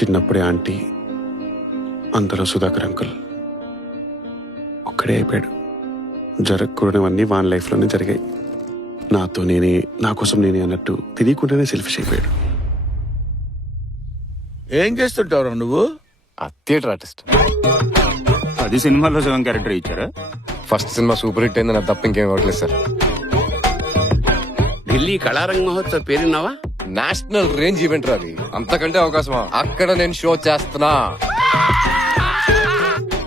చిన్నప్పుడే ఆంటీ, అంతలో సుధాకర్ అంకుల్ ఒక్కడే అయిపోయాడు. జరగకూడనివన్నీ వాన్ లైఫ్లోనే జరిగాయి. నాతో నేనే, నా కోసం నేనే అన్నట్టు తెలియకుండానే సెల్ఫిష్ అయిపోయాడు. ఏం చేస్తుంటావు నువ్వు? Theatre artist. అది సినిమాలో సగం క్యారెక్టర్ ఇచ్చారా? ఫస్ట్ సినిమా సూపర్ హిట్ అయింది, నాకు తప్ప ఇంకేం ఇవ్వట్లేదు సార్. ఢిల్లీ కళారంగ మహోత్సవ్ పేరున్నావా? నేషనల్ రేంజ్ ఈవెంట్ అది, అంతకంటే అవకాశమా? అక్కడ నేను షో చేస్తున్నా.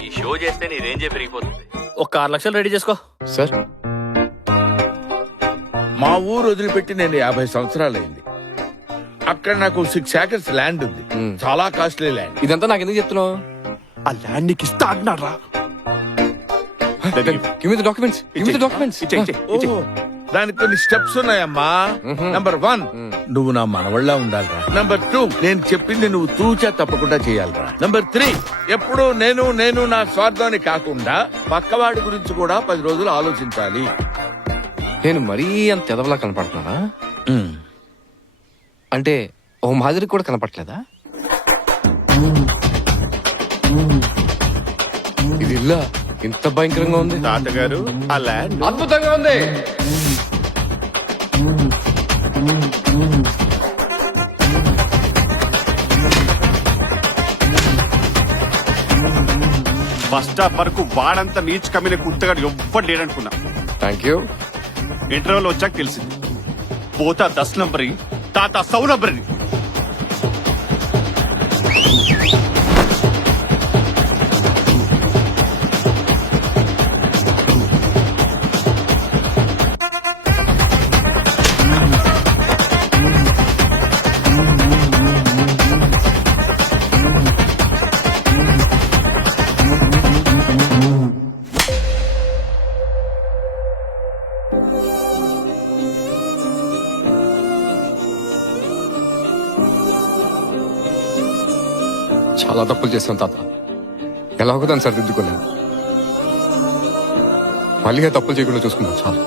ఈ షో చేస్తే నీ రేంజే పెరిగిపోతుంది. ఒక 6 లక్షలు రెడీ చేసుకో సార్, మా ఊరు వదిలిపెట్టి నేను 50 సంవత్సరాలైంది. అక్కడ నాకు 6 acres ల్యాండ్ ఉంది. చాలా కాస్ట్లీ ల్యాండ్. ఇదంతా నాకు ఎందుకు చెప్తున్నావు? ఆ ల్యాండ్ నీకు ఇస్తా అన్నారా? డాక్యుమెంట్స్. ఓహో, దానికి కొన్ని స్టెప్స్ ఉన్నాయమ్మా. నంబర్ 1, నువ్వు నా మనవళ్ళ ఉండాలిరా. నంబర్ 2, నేను చెప్పింది నువ్వు తూచా తప్పకుండా చేయాలిరా. నంబర్ 3, ఎప్పుడూ నేను నా స్వార్థాన్ని కాకుండా పక్కవాడి గురించి కూడా 10 రోజులు ఆలోచించాలి. నేను మరీ అంత ఎదవలా కనపడుతున్నానా? అంటే ఓ మాదిరి కూడా కనపట్లేదా? ఇది ఇల్లా ఇంత భయంకరంగా ఉంది? తాతగారు, ఆ ల్యాండ్ అద్భుతంగా ఉంది. బస్ స్టాప్ వరకు వాడంతా నీచ్ కమ్మిన కుత్తగాడు ఎవ్వడు లేడనుకున్నా. Thank you. ఇంటర్వ్యూలో వచ్చాక తెలిసింది, పోతా 10 నంబరి, తాత 100 నంబరి. చాలా తప్పులు చేశాను తాత, ఎలాగో దాన్ని సరిదిద్దుకోలేను. మళ్ళీ తప్పులు చేయకుండా చూసుకున్నాను చాలు.